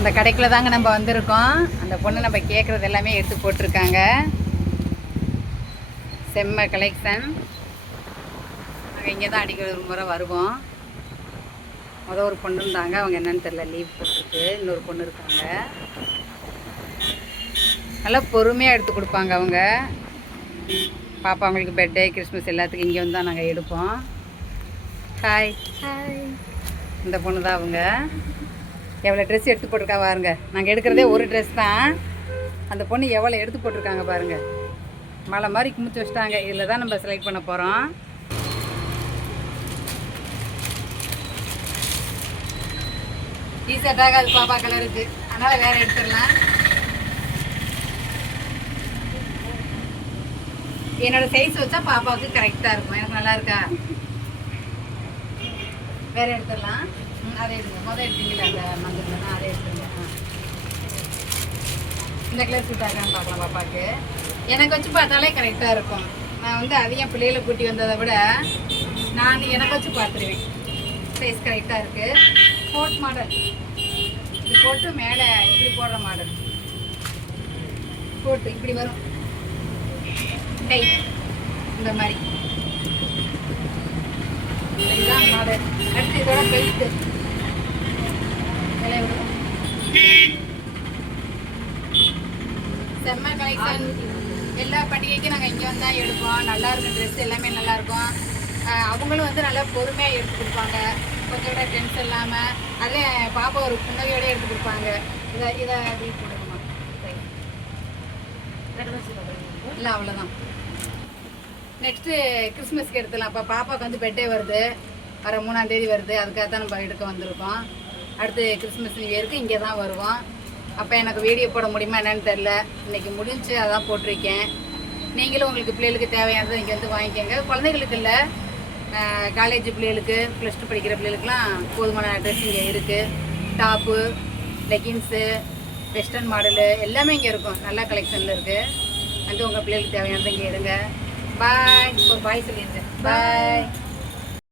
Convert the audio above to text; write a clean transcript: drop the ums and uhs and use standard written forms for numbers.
அந்த கடைக்குள்ள தாங்க நம்ம வந்திருக்கோம். அந்த பொண்ணு நம்ம கேட்குறது எல்லாமே எடுத்து போட்டிருக்காங்க. செம்ம கலெக்ஷன். நாங்கள் இங்கே தான் அடிக்கடி ஒரு முறை வருவோம். ஒரு பொண்ணு இருந்தாங்க, அவங்க என்னன்னு தெரியல, லீவ் போட்டுருக்கு. இன்னொரு பொண்ணு இருக்காங்க, நல்லா பொறுமையாக எடுத்து கொடுப்பாங்க அவங்க. பாப்பா அவங்களுக்கு பர்த்டே, கிறிஸ்மஸ் எல்லாத்துக்கும் இங்கே வந்து தான் நாங்கள் எடுப்போம். Hi hi. இந்த பொண்ணு தான் அவங்க. எவ்வளோ ட்ரெஸ் எடுத்து போட்டிருக்கா பாருங்க. நாங்கள் எடுக்கிறதே ஒரு ட்ரெஸ் தான். அந்த பொண்ணு எவ்வளோ எடுத்து போட்டிருக்காங்க பாருங்கள். மலை மாதிரி குமிச்சு வச்சிட்டாங்க. இதில் தான் நம்ம செலக்ட் பண்ண போகிறோம். டீஷர்ட் ஆகாது பாப்பா கலருக்கு, அதனால் வேறு எடுத்துடலாம். என்னோடய சைஸ் வச்சா பாப்பாவுக்கு கரெக்டாக இருக்கும். எனக்கு நல்லா இருக்கா? வேறு எடுத்துடலாம். அதை எடுங்க. முதல் எடுத்தீங்களா அந்த மஞ்சள் தான், அதை எடுத்துங்க. இந்த கலர் சூட் ஆகான்னு பார்க்கலாம் பாப்பாவுக்கு. எனக்கு வச்சு பார்த்தாலே கரெக்டாக இருக்கும். நான் வந்து அதிகம் பிள்ளைகளை கூட்டி வந்ததை விட நான் எனக்கு வச்சு பார்த்துருவேன். சைஸ் கரெக்டாக இருக்குது. கோட் மாடல் இது போட்டு மேலே இப்படி போடுற மாடல் போட்டு இப்படி வரும் கை இந்த மாதிரி. இதுதான் மாடல். அடுத்து இதோட பெல்ட்டு செம்ம கலெக்ஷன். எல்லா பண்டிகைக்கும் நாங்கள் இங்கே வந்து தான் எடுப்போம். நல்லாயிருக்கும் ட்ரெஸ் எல்லாமே நல்லாயிருக்கும். அவங்களும் வந்து நல்லா பொறுமையாக எடுத்து கொடுப்பாங்க, கொஞ்சம் கூட டென்ஷன் இல்லாமல். அதே பாப்பா ஒரு புன்னகையோடு எடுத்து கொடுப்பாங்க. இதை அப்படி போடுங்கம்மா. இல்லை அவ்வளோதான். நெக்ஸ்ட்டு கிறிஸ்மஸ்க்கு எடுத்துடலாம். அப்போ பாப்பாவுக்கு வந்து பர்த்டே வருது, வர 3ஆம் தேதி வருது. அதுக்காக தான் நம்ம எடுக்க வந்திருக்கோம். அடுத்து கிறிஸ்மஸ் நியூ இயருக்கு இங்கே தான் வருவோம். அப்போ எனக்கு வீடியோ போட முடியுமா என்னன்னு தெரில. இன்றைக்கி முடிஞ்சு அதான் போட்டிருக்கேன். நீங்களும் உங்களுக்கு பிள்ளைகளுக்கு தேவையானதை இங்கே வந்து வாங்கிக்கோங்க. குழந்தைகளுக்கு இல்லை, காலேஜ் பிள்ளைகளுக்கு, +2 படிக்கிற பிள்ளைகளுக்குலாம் போதுமான ட்ரெஸ் இங்கே இருக்குது. டாப்பு, லெகின்ஸு, வெஸ்டர்ன் மாடலு எல்லாமே இங்கே இருக்கும். நல்ல கலெக்ஷனில் இருக்குது. வந்து உங்கள் பிள்ளைகளுக்கு தேவையானதை இங்கே எடுங்க. பாய். ஒரு பாய் சொல்லிடுங்க. பாய்.